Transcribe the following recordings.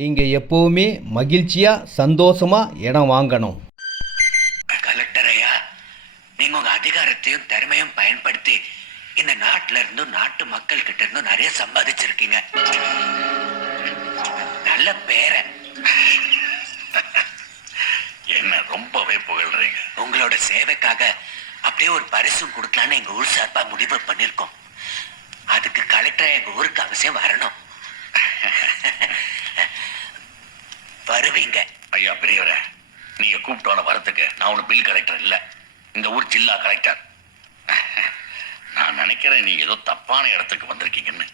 நீங்கள் எப்போவுமே மகிழ்ச்சியாக சந்தோஷமாக இடம் வாங்கணும். கலெக்டர் ஐயா, நீங்க உங்க அதிகாரத்தையும் திறமையும் பயன்படுத்தி இந்த நாட்டுல இருந்தும் நாட்டு மக்கள் கிட்ட இருந்தும் நிறைய சம்பாதிச்சிருக்கீங்க. நல்ல பேரை என்ன ரொம்பவே புகழ்றீங்க. உங்களோட சேவைக்காக அப்படியே ஒரு பரிசும் கொடுக்கலான்னு எங்க ஊர் சார்பா முடிவு பண்ணிருக்கோம். அதுக்கு கலெக்டர் எங்க ஊருக்கு அவசியம் வரணும். வருவீங்க? ஐயா பெரியவரே, நீங்க கூப்பிட்டோன வரத்துக்கு நான் ஒன்றும் பில் கலெக்டர் இல்லை, இந்த ஊர் ஜில்லா கலெக்டர். நான் நினைக்கிறேன் நீங்க ஏதோ தப்பான இடத்துக்கு வந்திருக்கீங்கன்னு.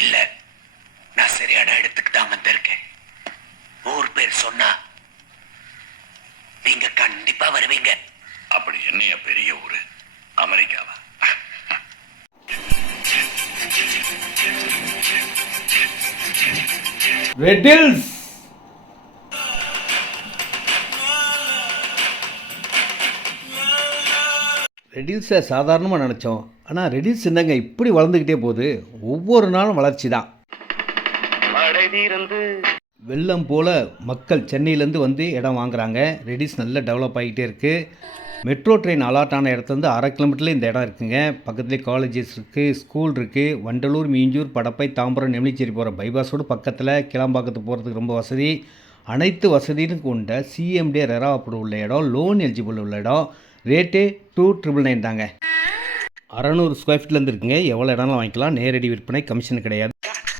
இல்ல, நான் சரியான இடத்துக்கு தான் வந்திருக்கேன். ஊர் பேர் சொன்னா நீங்க கண்டிப்பா வருவீங்க. அப்படி என்னைய பெரிய ஊரு? அமெரிக்காவா? ரெடில்ஸ் ரெடில்ஸை சாதாரணமாக நினச்சோம். ஆனால் ரெடில்ஸ் என்னங்க இப்படி வளர்ந்துக்கிட்டே போகுது. ஒவ்வொரு நாளும் வளர்ச்சி தான். வெள்ளம் போல் மக்கள் சென்னையிலேருந்து வந்து இடம் வாங்குறாங்க. ரெடில்ஸ் நல்லா டெவலப் ஆகிட்டே இருக்குது. மெட்ரோ ட்ரெயின் அலாட் ஆன இடத்துலேருந்து 1/2 கிலோமீட்டரில் இந்த இடம் இருக்குங்க. பக்கத்துலேயே காலேஜஸ் இருக்குது, ஸ்கூல் இருக்குது. வண்டலூர், மீஞ்சூர், படப்பை, தாம்பரம், நெமிலிச்சேரி போகிற பைபாஸோடு பக்கத்தில் கிளம்பாக்கத்துக்கு போகிறதுக்கு ரொம்ப வசதி. அனைத்து வசதியும் கொண்ட சிஎம்டி ரெரா அப்ரூவ் உள்ள இடம், லோன் எலிஜிபிள் உள்ள இடம். ரேட்டே 2,999 தாங்க. 600 ஸ்கொயர் ஃபீட்லேருந்து இருக்குங்க. எவ்வளோ இடம்லாம் வாங்கிக்கலாம். நேரடி விற்பனை, கமிஷன் கிடையாது.